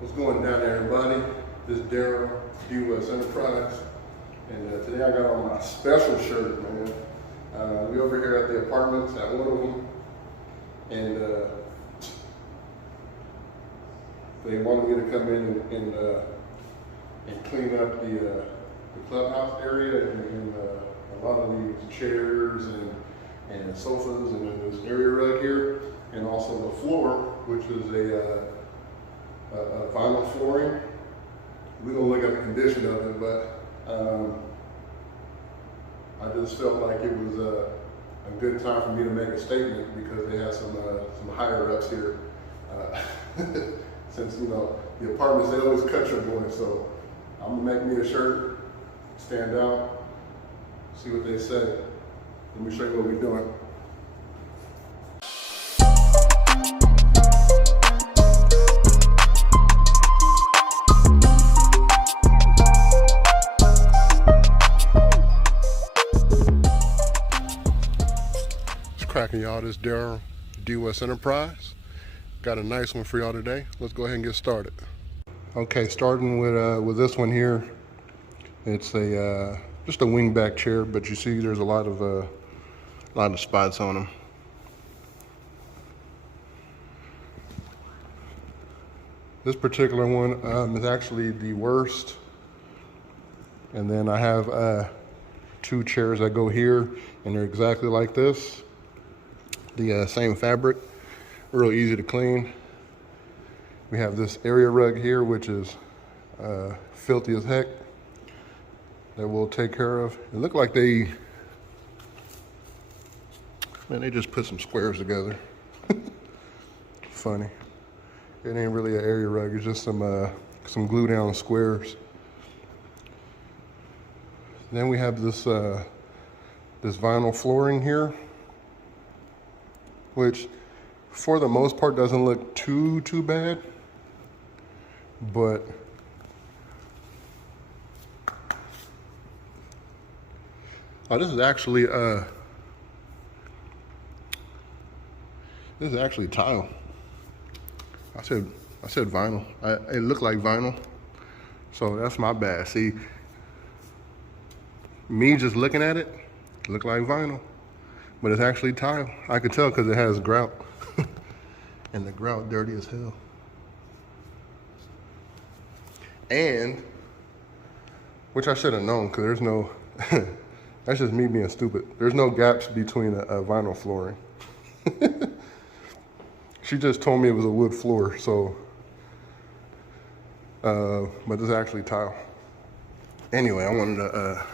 What's going down, everybody? This is Daryl, DWES Enterprise, and today I got on my special shirt, man. We over here at the apartments at one of them, and they wanted me to come in and clean up the clubhouse area and a lot of these chairs and sofas and then this area right here, and also the floor, which is a vinyl flooring. We don't look at the condition of it, but I just felt like it was a good time for me to make a statement because they had some higher ups here. Since you know the apartments, they always cut your boy, so I'm gonna make me a shirt, stand out, see what they say. Let me show you what we're doing. Cracking y'all, this Daryl, DWES Enterprise. Got a nice one for y'all today. Let's go ahead and get started. Okay, starting with this one here. It's a just a wingback chair, but you see there's a lot of spots on them. This particular one is actually the worst. And then I have two chairs that go here, and they're exactly like this. The same fabric, real easy to clean. We have this area rug here, which is filthy as heck, that we'll take care of. It looked like they just put some squares together. Funny. It ain't really an area rug, it's just some glue down squares. Then we have this vinyl flooring here, which for the most part doesn't look too bad, but this is actually tile. I said vinyl. It looked like vinyl, so that's my bad. See, me just looking at it looked like vinyl. But it's actually tile. I could tell because it has grout. And the grout dirty as hell. And, which I should have known because there's no, that's just me being stupid. There's no gaps between a vinyl flooring. She just told me it was a wood floor, so, but this is actually tile. Anyway, I wanted to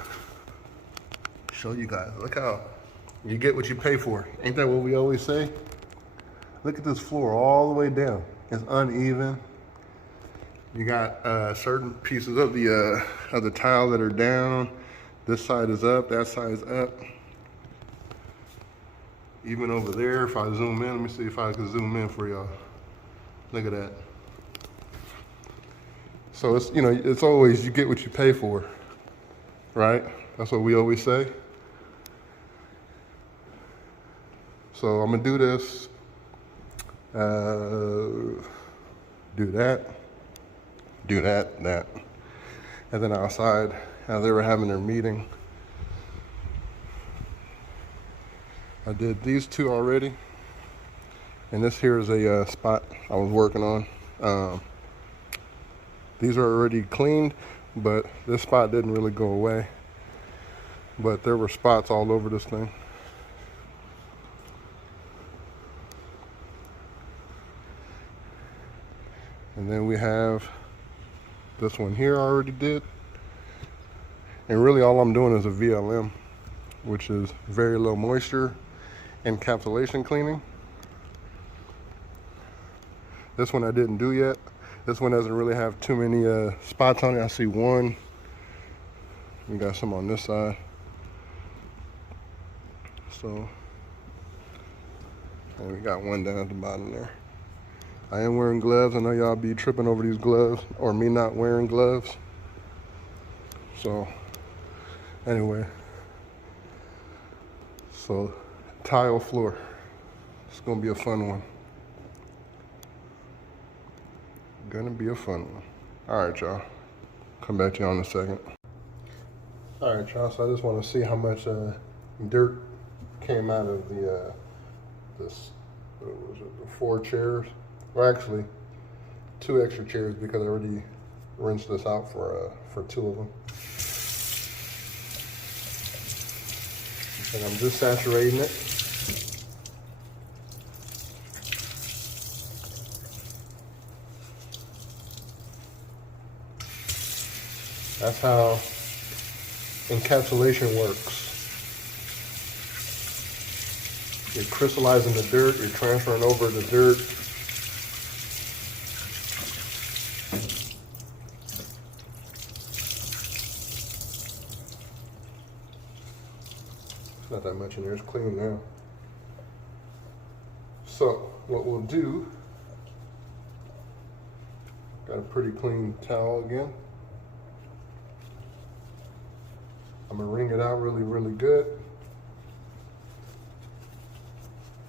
show you guys. Look how you get what you pay for. Ain't that what we always say? Look at this floor all the way down. It's uneven. You got certain pieces of the tile that are down. This side is up, that side is up. Even over there, if I zoom in, let me see if I can zoom in for y'all. Look at that. So it's, you know, it's always you get what you pay for, right? That's what we always say. So I'm gonna do this, do that, that. And then outside, as they were having their meeting, I did these two already. And this here is a spot I was working on. These are already cleaned, but this spot didn't really go away. But there were spots all over this thing. And then we have this one here I already did. And really all I'm doing is a VLM, which is very low moisture encapsulation cleaning. This one I didn't do yet. This one doesn't really have too many spots on it. I see one. We got some on this side. So, and we got one down at the bottom there. I am wearing gloves. I know y'all be tripping over these gloves, or me not wearing gloves. So, anyway. So, tile floor. It's gonna be a fun one. gonna be a fun one. All right, y'all. Come back to you in a second. All right, y'all. So I just want to see how much dirt came out of the what was it, the 4 chairs. Well, actually, 2 extra chairs because I already rinsed this out for 2 of them. And I'm just saturating it. That's how encapsulation works. You're crystallizing the dirt, you're transferring over the dirt. It's not that much in there, it's clean now. So what we'll do, got a pretty clean towel again. I'm gonna wring it out really, really good.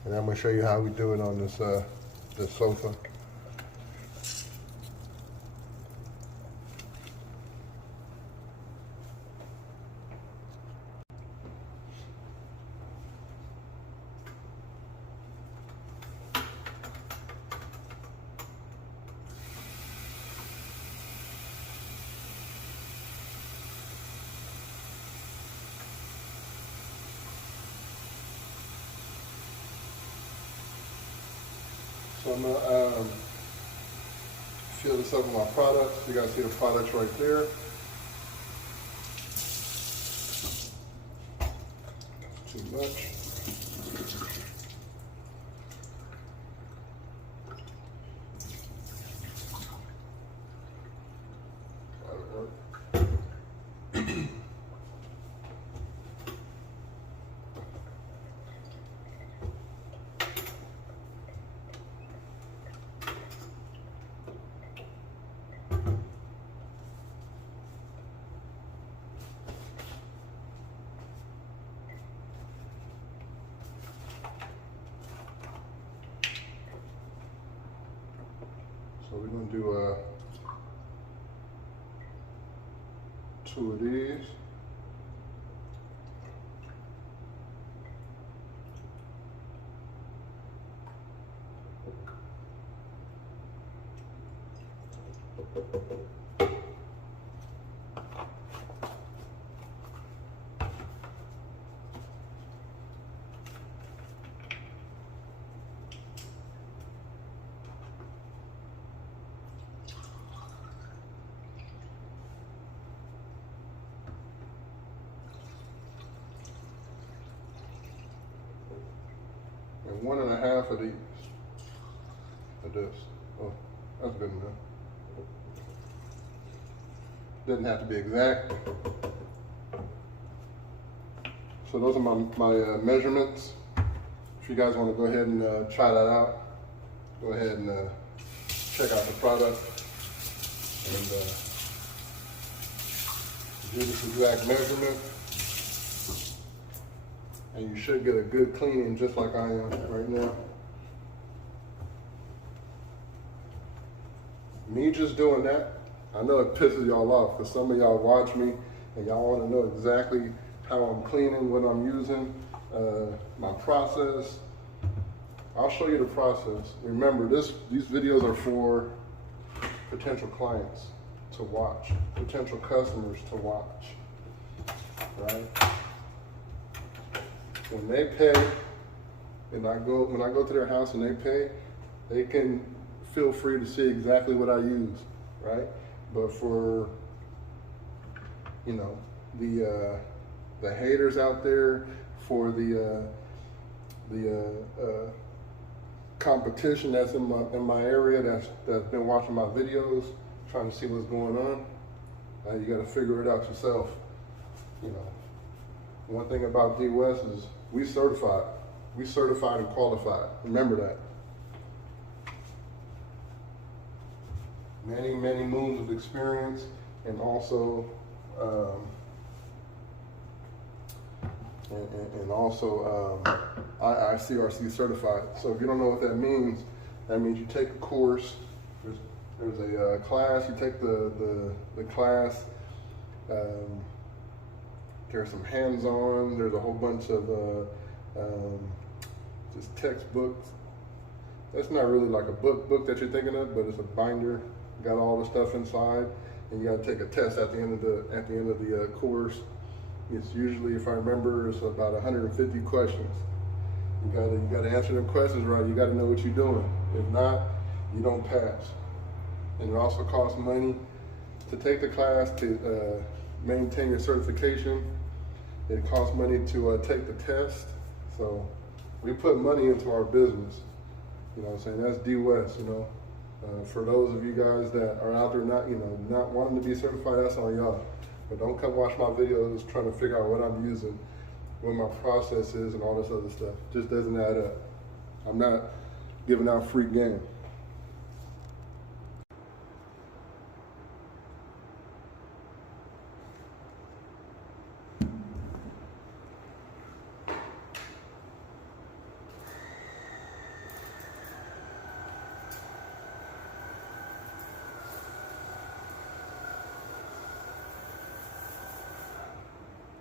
And I'm gonna show you how we do it on this sofa. So I'm gonna fill this up with my products. You guys see the products right there. Too much. That'll work. So we're gonna do 2 of these. And 1.5 of these. Of this. Oh, that's good enough. Doesn't have to be exact. So those are my measurements. If you guys want to go ahead and try that out, go ahead and check out the product and do this exact measurement. And you should get a good cleaning just like I am right now. Me just doing that, I know it pisses y'all off because some of y'all watch me and y'all want to know exactly how I'm cleaning, what I'm using, my process. I'll show you the process. Remember, these videos are for potential clients to watch, potential customers to watch, right? When they pay, and when I go to their house and they pay, they can feel free to see exactly what I use, right? But for, you know, the haters out there, for the competition that's in my area that's been watching my videos, trying to see what's going on, you got to figure it out yourself. You know, one thing about DWES is we certified and qualified. Remember that. Many moons of experience, and also ICRC certified. So if you don't know what that means you take a course. There's There's a class, you take the class, there's some hands-on, there's a whole bunch of just textbooks. That's not really like a book that you're thinking of, but it's a binder, got all the stuff inside, and you gotta take a test at the end of the course. It's usually, if I remember, it's about 150 questions. You gotta answer them questions right. You gotta know what you're doing. If not, you don't pass. And it also costs money to take the class, to maintain your certification. It costs money to take the test. So we put money into our business. You know what I'm saying? That's DWES, you know. For those of you guys that are out there not wanting to be certified, that's on y'all. But don't come watch my videos trying to figure out what I'm using, what my process is, and all this other stuff. Just doesn't add up. I'm not giving out free game.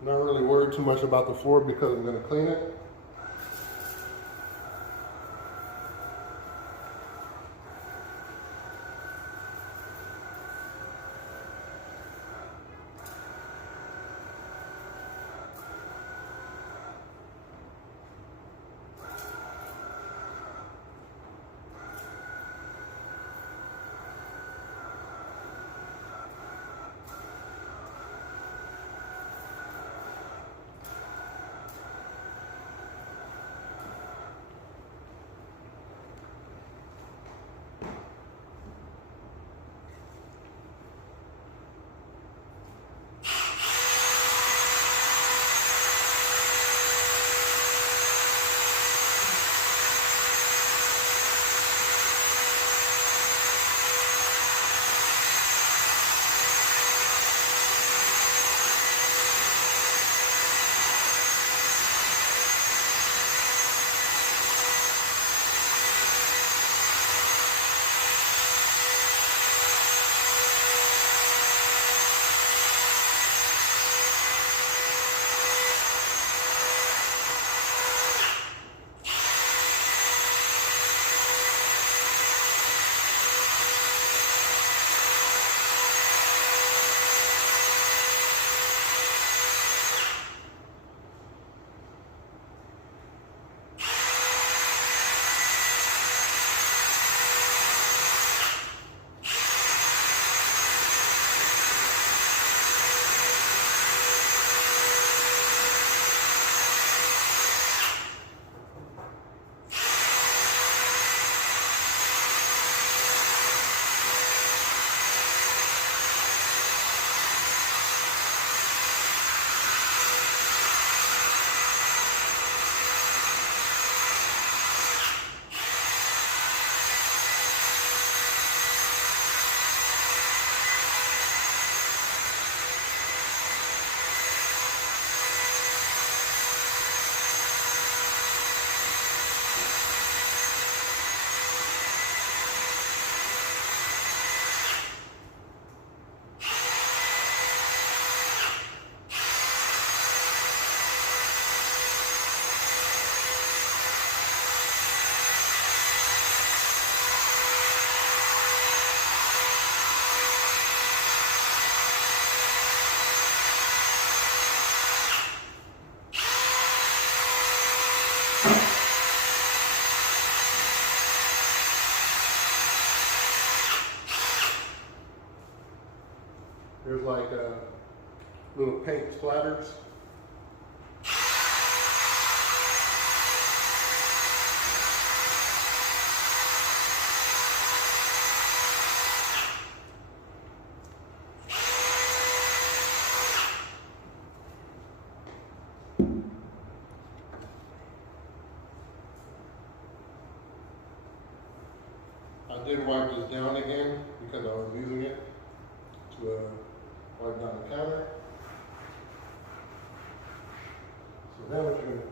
Not really worried too much about the floor because I'm going to clean it. There's like little paint splatters. I did wipe this down again because I was using it to wipe down the counter. So now what you're going to do,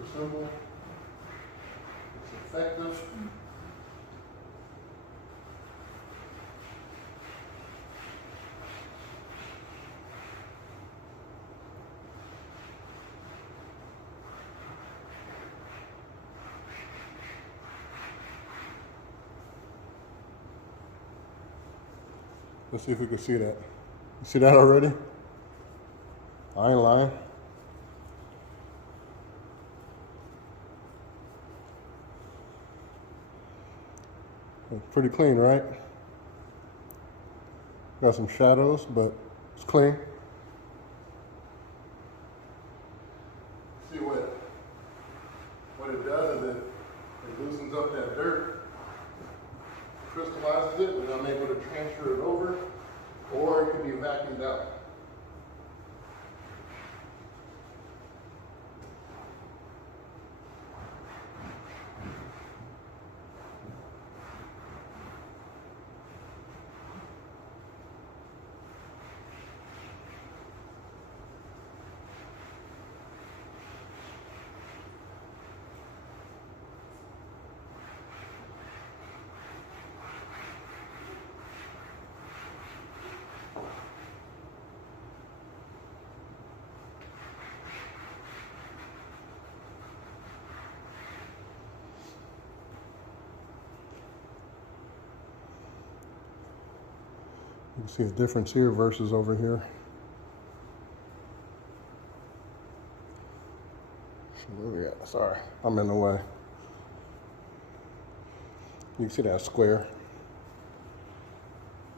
Super simple. It's effective. Let's see if we can see that. You see that already? I ain't lying. It's pretty clean, right? Got some shadows, but it's clean. See what it does is it loosens up that dirt, crystallizes it, and I'm able to transfer it over, or it can be vacuumed out. You can see a difference here versus over here. Where we at? Sorry, I'm in the way. You can see that square.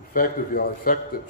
Effective, y'all, effective.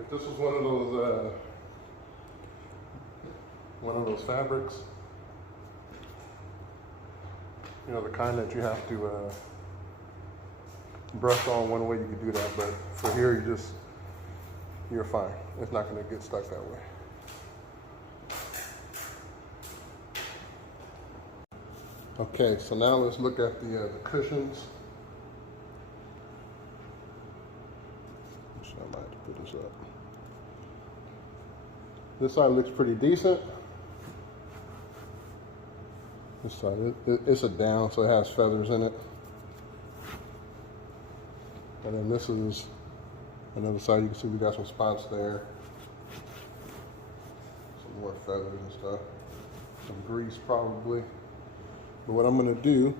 If this was one of those fabrics, you know, the kind that you have to brush on one way, you could do that, but for here, you're fine. It's not going to get stuck that way. Okay, so now let's look at the cushions. So I might have to put this up. This side looks pretty decent. This side, it's a down, so it has feathers in it. And then this is another side. You can see we got some spots there. Some more feathers and stuff. Some grease probably. But what I'm gonna do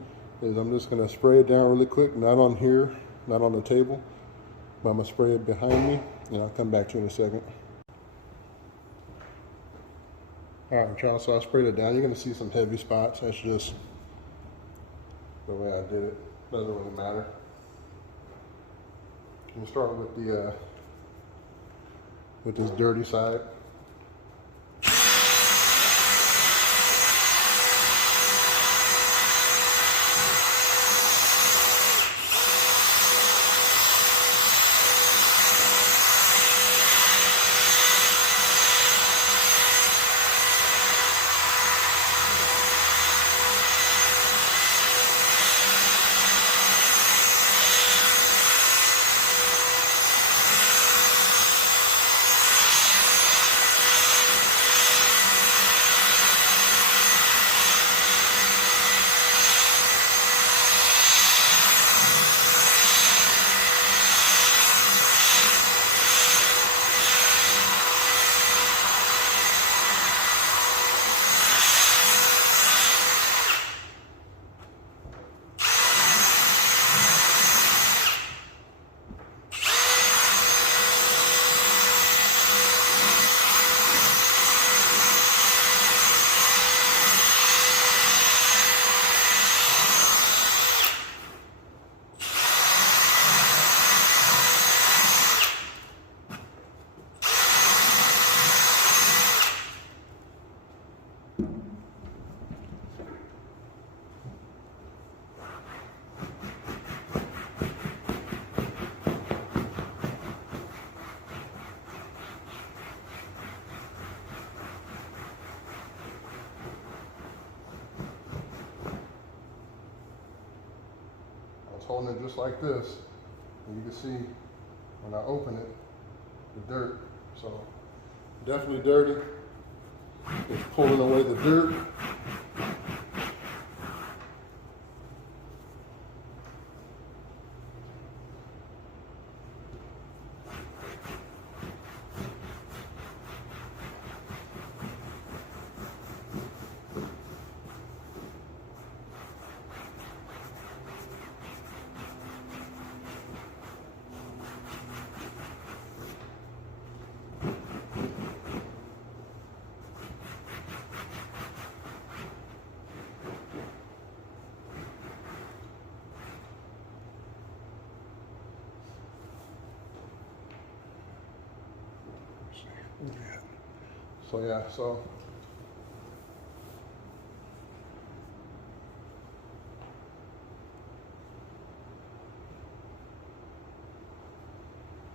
is I'm just gonna spray it down really quick, not on here, not on the table, but I'm gonna spray it behind me, and I'll come back to you in a second. All right, y'all, so I sprayed it down. You're gonna see some heavy spots. That's just the way I did it. Doesn't really matter. We'll start with this dirty side. holding it just like this. And you can see when I open it, the dirt. So definitely dirty. It's pulling away the dirt. So yeah, so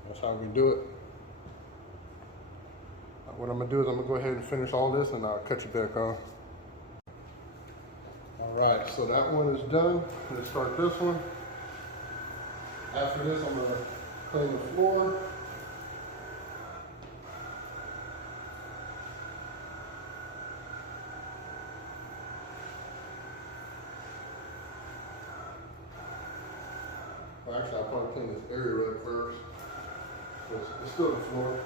that's how we do it. What I'm gonna do is I'm gonna go ahead and finish all this and I'll cut you back on. All right, so that one is done. Let's start this one. After this, I'm gonna clean the floor. Well, actually, I'll probably clean this area up first. It's still the floor.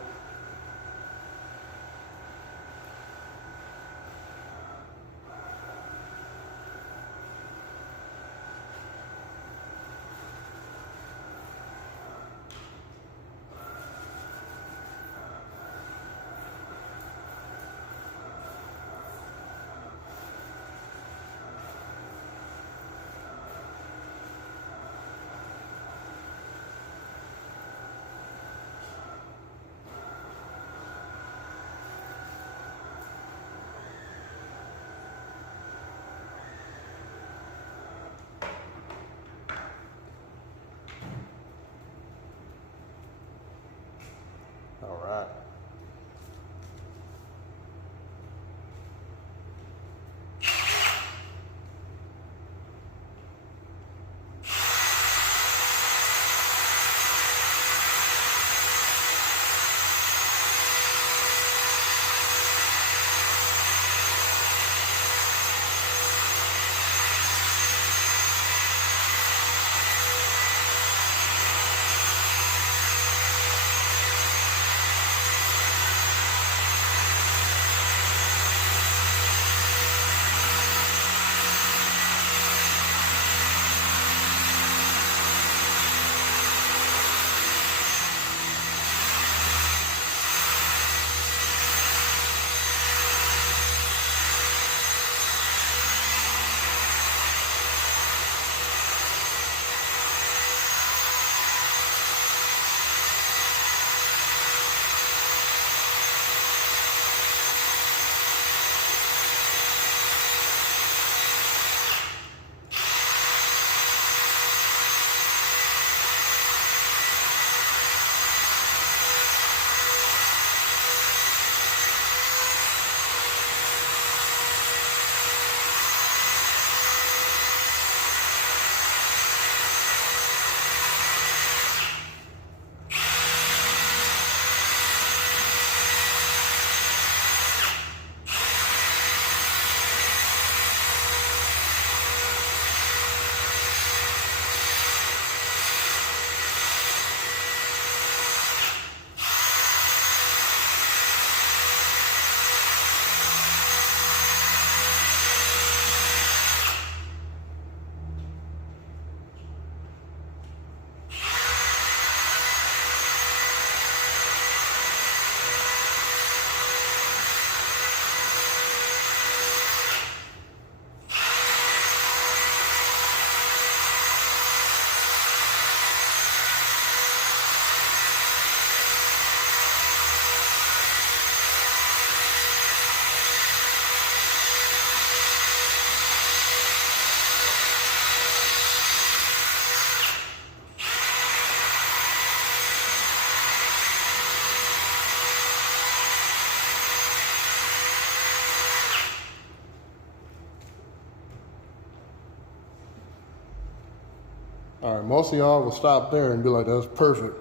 All right, most of y'all will stop there and be like, that's perfect.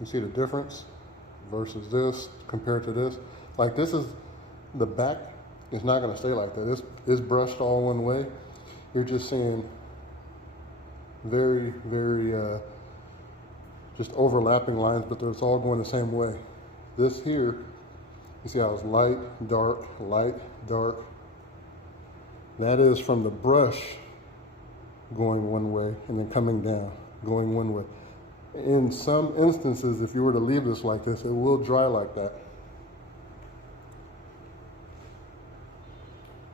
You see the difference versus this compared to this? Like this is, the back is not gonna stay like that. It's brushed all one way. You're just seeing very, very, just overlapping lines, but it's all going the same way. This here, you see how it's light, dark, light, dark. That is from the brush going one way and then coming down, going one way. In some instances, if you were to leave this like this, it will dry like that.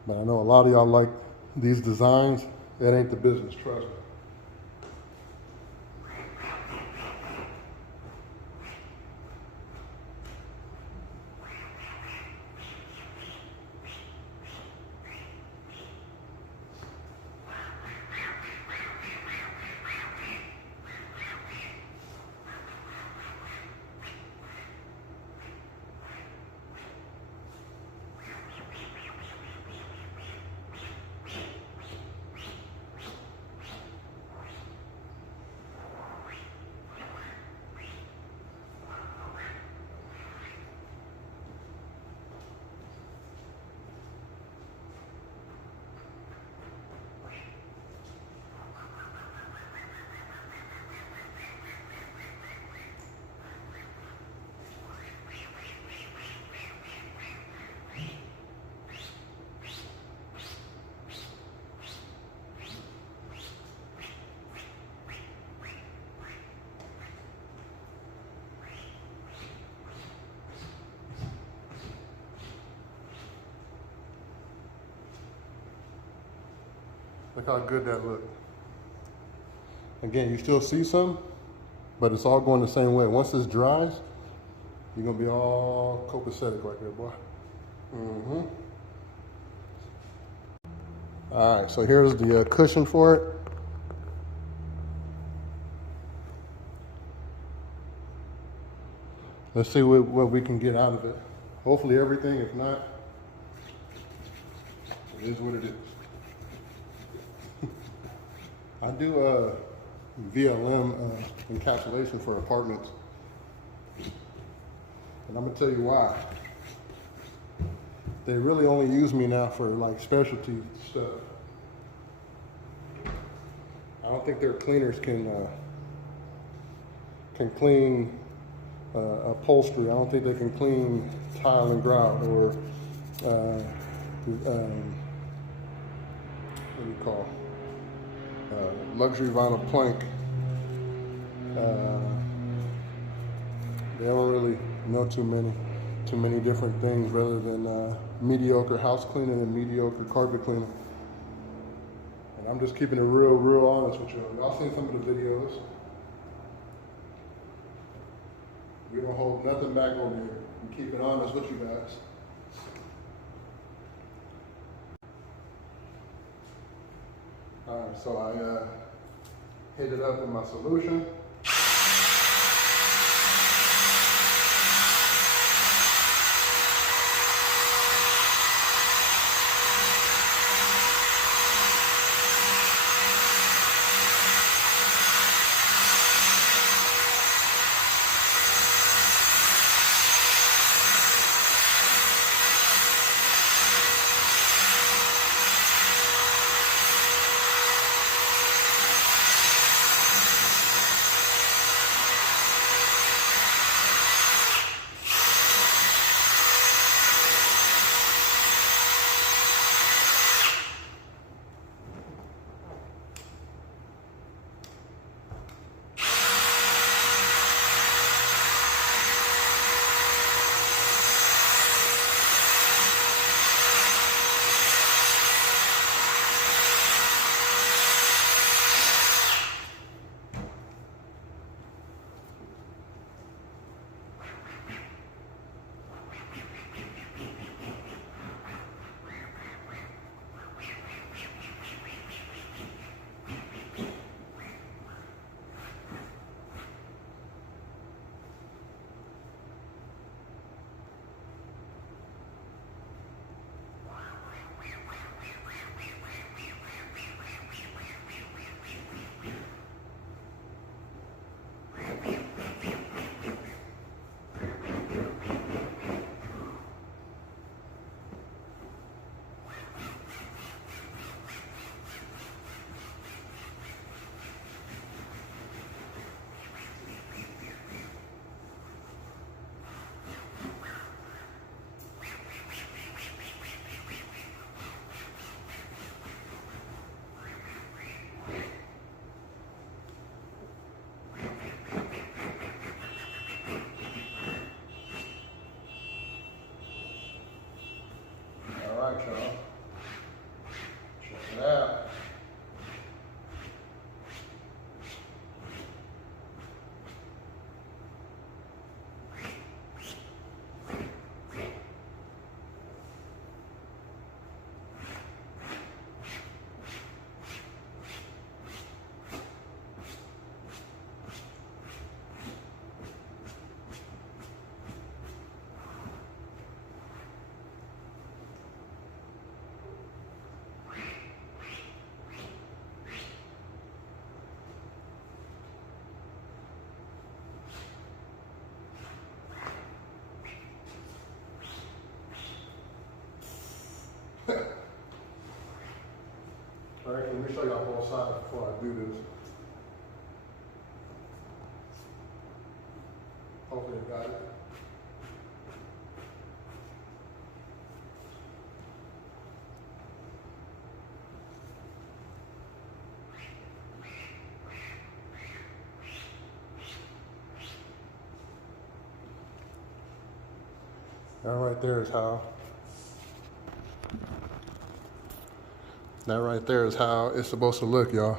But I know a lot of y'all like these designs. That ain't the business, trust me. Look how good that looked. Again, you still see some, but it's all going the same way. Once this dries, you're gonna be all copacetic right there, boy. All right, so here's the cushion for it. Let's see what we can get out of it. Hopefully everything, if not, it is what it is. I do VLM encapsulation for apartments. And I'm gonna tell you why. They really only use me now for like specialty stuff. I don't think their cleaners can clean upholstery. I don't think they can clean tile and grout or what do you call luxury vinyl plank. They don't really know too many different things rather than mediocre house cleaning and mediocre carpet cleaning. And I'm just keeping it real honest with you. Y'all seen some of the videos. We don't hold nothing back over here. We keep it honest with you guys. All right, so I hit it up with my solution. All right, let me show y'all both sides before I do this. Hopefully you got it. That right there is how. That right there is how it's supposed to look, y'all.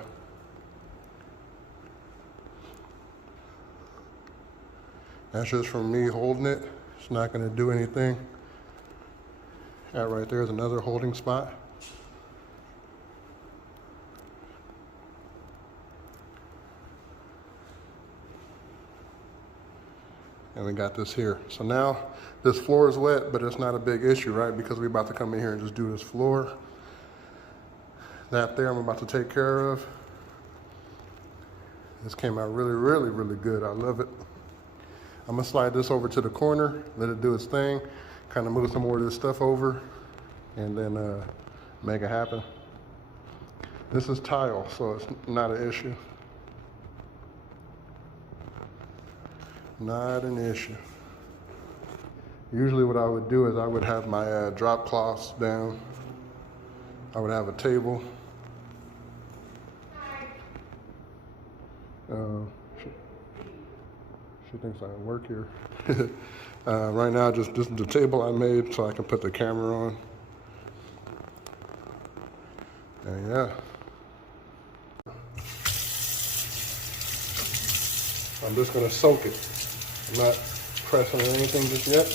That's just from me holding it. It's not gonna do anything. That right there is another holding spot. And we got this here. So now this floor is wet, but it's not a big issue, right? Because we're about to come in here and just do this floor. That there I'm about to take care of. This came out really, really, really good. I love it. I'm gonna slide this over to the corner, let it do its thing, kind of move some more of this stuff over, and then make it happen. This is tile, so it's not an issue. Not an issue. Usually what I would do is I would have my drop cloths down. I would have a table. She thinks I work here. Right now, just this is the table I made so I can put the camera on. And yeah. I'm just gonna soak it. I'm not pressing or anything just yet.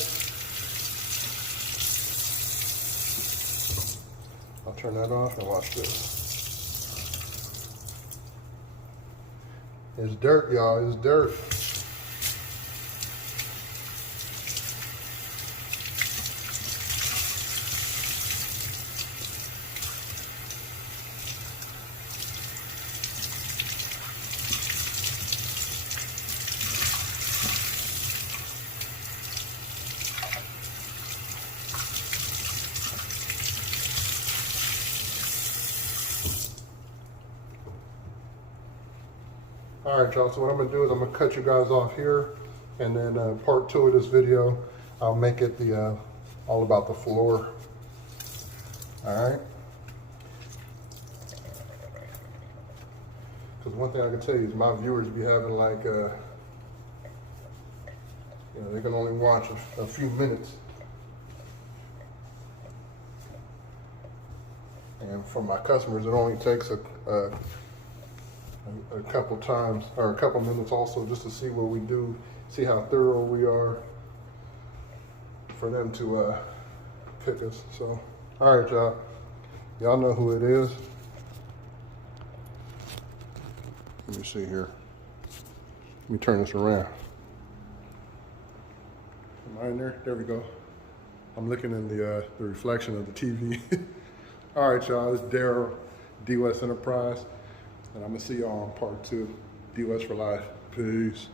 I'll turn that off and watch this. It's dirt, y'all, it's dirt. All right, y'all, so what I'm gonna do is I'm gonna cut you guys off here, and then part 2 of this video, I'll make it the all about the floor. All right? Because one thing I can tell you is my viewers be having like, you know, they can only watch a few minutes. And for my customers, it only takes a couple times, or a couple minutes also, just to see what we do, see how thorough we are, for them to pick us. So, all right, y'all. Y'all know who it is. Let me see here. Let me turn this around. Am I in there? There we go. I'm looking in the reflection of the TV. All right, y'all. It's Daryl, DWES Enterprise. And I'm gonna see y'all on part 2, DWES for life. Peace.